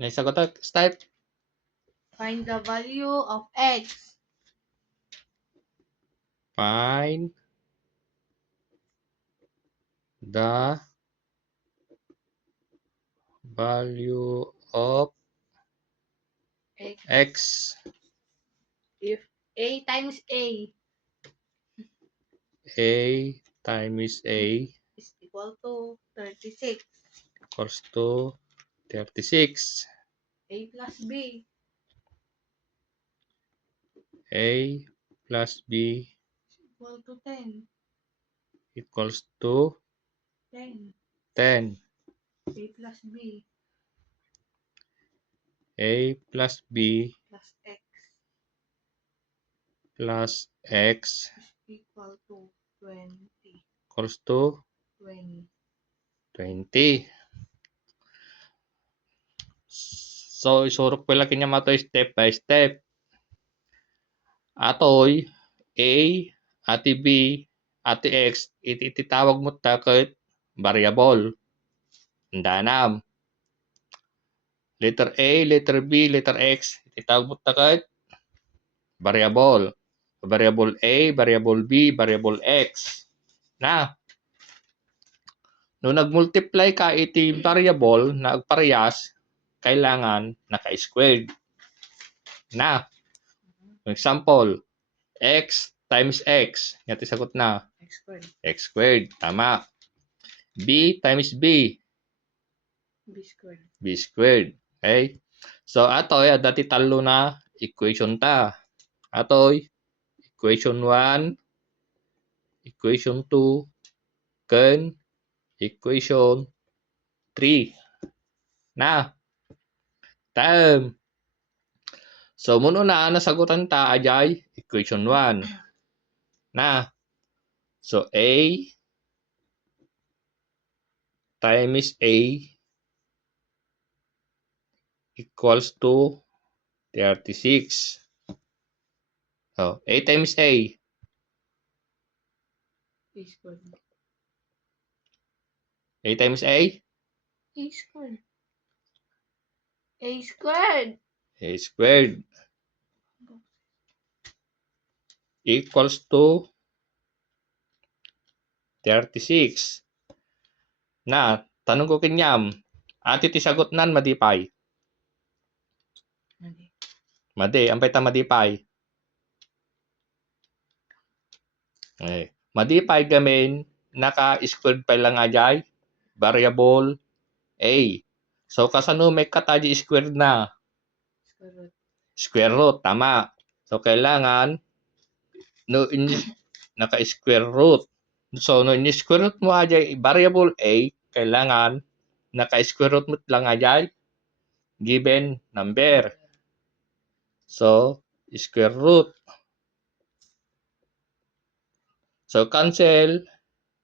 May sagot na, start. Find the value of x. Find the value of x. If a times a Times a is equal to 36. equals to 36. A plus b. A plus b Equal to 10. equals to 10. 10. A plus b. A plus b Plus x. Plus x Is equal to 20. Equals to 20. 20. So, isurok ko lang kanya mato step by step. Atoy, A, ati B, ati X, ititawag mo takot variable. Danam. Letter A, letter B, letter X, ititawag mo takot variable. Variable A, variable B, variable X. Na, nung nag-multiply ka iti variable na agparehas, kailangan naka-squared. Na, example, x times x. Yan sagot na. X squared. X squared. Tama. B times B. B squared. B squared. Okay? So, atoy, dati talo na equation ta. Atoy, equation 1, equation 2, ken equation 3. Na, time. So, muna na nasagutan ta ajay equation 1. Na, so A times A equals to 36. So, A times A. A squared. A times A? A squared. A squared. A squared equals to 36. Na, tanong ko kinyam, ati ti sagot nan madipay. Madi. Madi, ampay ta madipay. Madipay gamin, naka-squared pa lang ajay, variable A. So, kasano may kataji squared na? Square root. Square root, tama. So, kailangan, no, naka-square root. So, no, in-square root mo ajay variable A, kailangan, naka-square root mo lang ajay given number. So, square root. So, cancel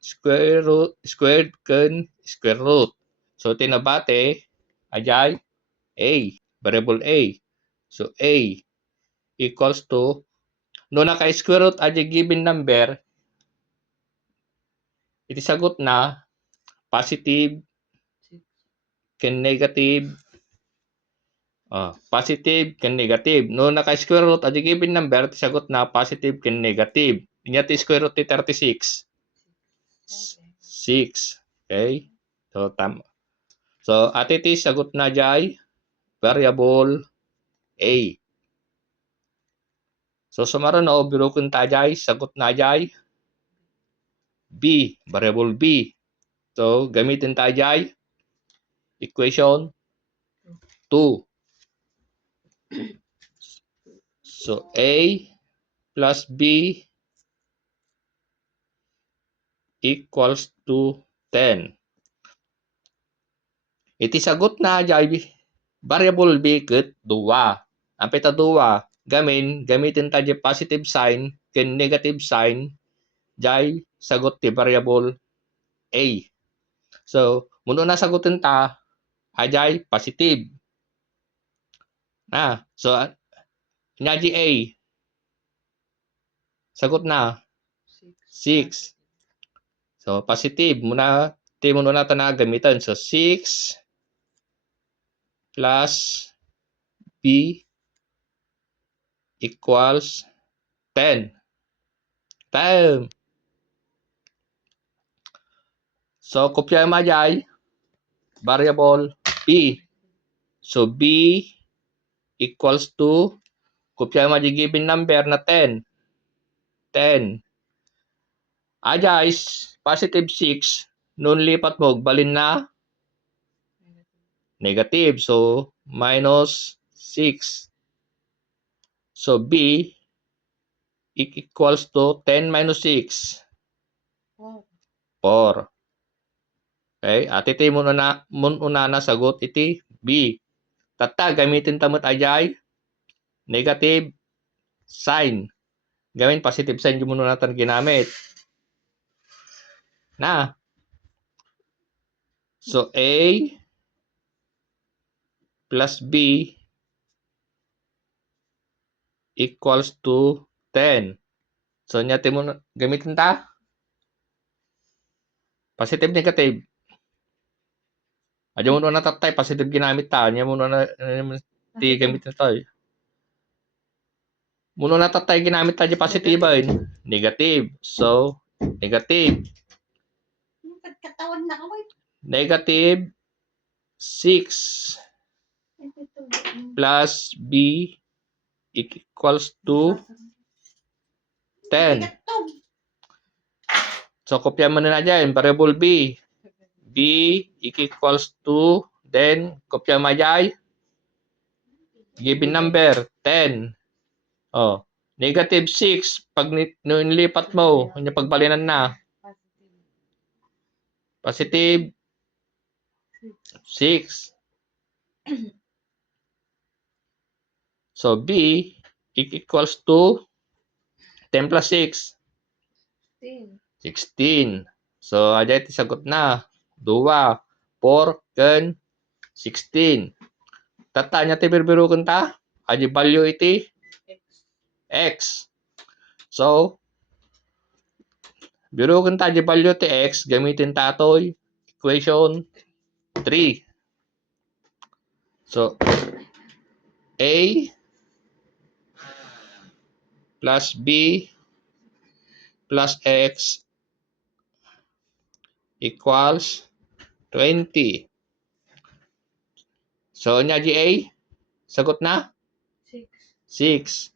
square root, squared ken square root. So, tinabate ajay A, variable A. So, A equals to, no naka-square root ajay given number, iti sagot na positive ken negative. Positive ken negative. No naka-square root ajay given number, iti sagot na positive ken negative. Inya ti square root ti 36. 6. Okay? So, tama. So, ati ti sagot na jay variable A. So, sumaran no, broken ta jay, sagot na jay B, variable B. So, gamitin ta jay equation 2. So, A plus B equals to 10. Iti sagot na jay variable B ket 2. Ampay ta 2, gamitin ta jay positive sign ken negative sign jay sagot ti variable A. So, muno na sagutin ta ajay positive. Na, so inaji A. Sagot na 6. So, positive muna ti muno na ta na gamiton. So, 6 plus B equals 10. Time. So, kopya mo dyan, variable B. So, B equals to, kopya mo dyan given number na 10. 10. Guys, positive 6. Noon lipat mo, balin na negative. So, minus 6. So, B equals to 10 minus 6. 4. Okay, at iti muna na sagot iti B. Tata, gamitin tamot ajay negative sign. Gawin positive sign yung muna natin ginamit. Na. So, A plus B equals to 10. So, nyati mo gamitin ta. Positive, negative. Adyo mo na tatay, positive ginamit ta. Nya mo na gamitin tayo. Muna na tatay ginamit tayo positive ay negative. So, negative. Negative 6 plus B equals to 10. So, kopya mo na dyan. Variable B. B equals to, then, kopya mo dyan. Given number, 10. Oh, negative 6. Pag nilipat mo, yung pagbalinan na. Positive 6. So, B equals to 10 plus 6. 16. So, aja iti sagot na. 2, 4, ken 16. Tatanya ti birbiro ta. Aja value iti X. So, biro ta aja value ti X. Gamitin tatoy equation 3. So, A plus B plus X equals 20. So, nya GA, sagot na? 6.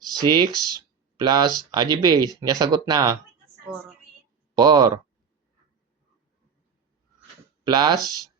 6 plus AGB, nya sagot na? 4. Plus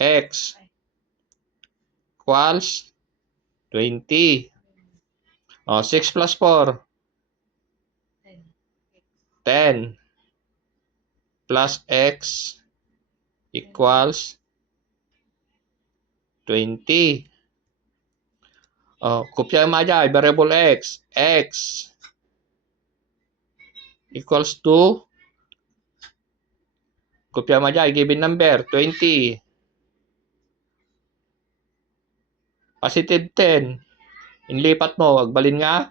X equals 20. Oh, 6 plus 4, 10. Plus X equals 20. Oh, kopya mo dyan, variable X. X equals to, kopya mo dyan, given number, 20. Positive 10. Inlipat mo, agbalin nga?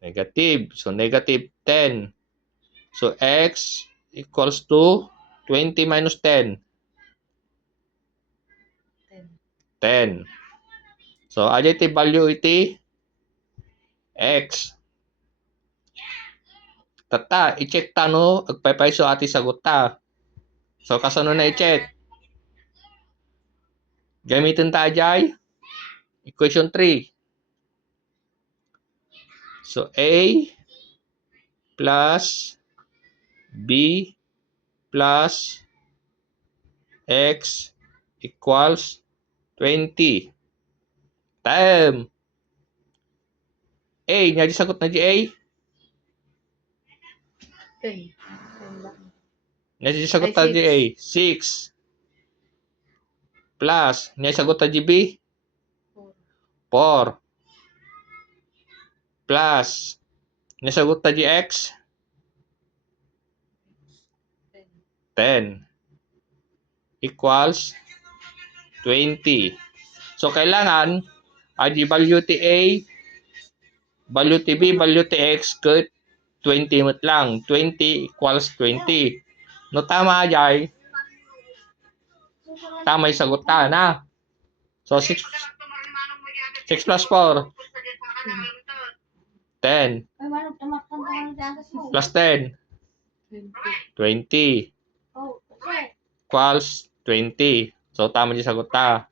Negative. So, negative 10. So, X equals to 20 minus 10. 10. So, adjective value iti X. Tata, i-check ta no, agpapaiso ati sagot ta. So, kasano na i-check? Gamitin ta ajay equation 3. So, A plus B plus X equals 20. Time. A, nga di sagot na di A. Nga di sagot na di A. 6. Plus, nga sagot na di B. 4. Plus, nga sagot na di X. 10. Equals 20. So, kailangan, di value ti A, value ti B, value ti X, ket 20 lang. 20 equals 20. No, tama ajay. Tama yung sagot ta, na. So, 6 plus 4, 10. Ay, manong tamaktan ka ng dagas mo. Plus 10, 20. 20. Oh, kasi. Equals 20. So, tama yung sagot ta.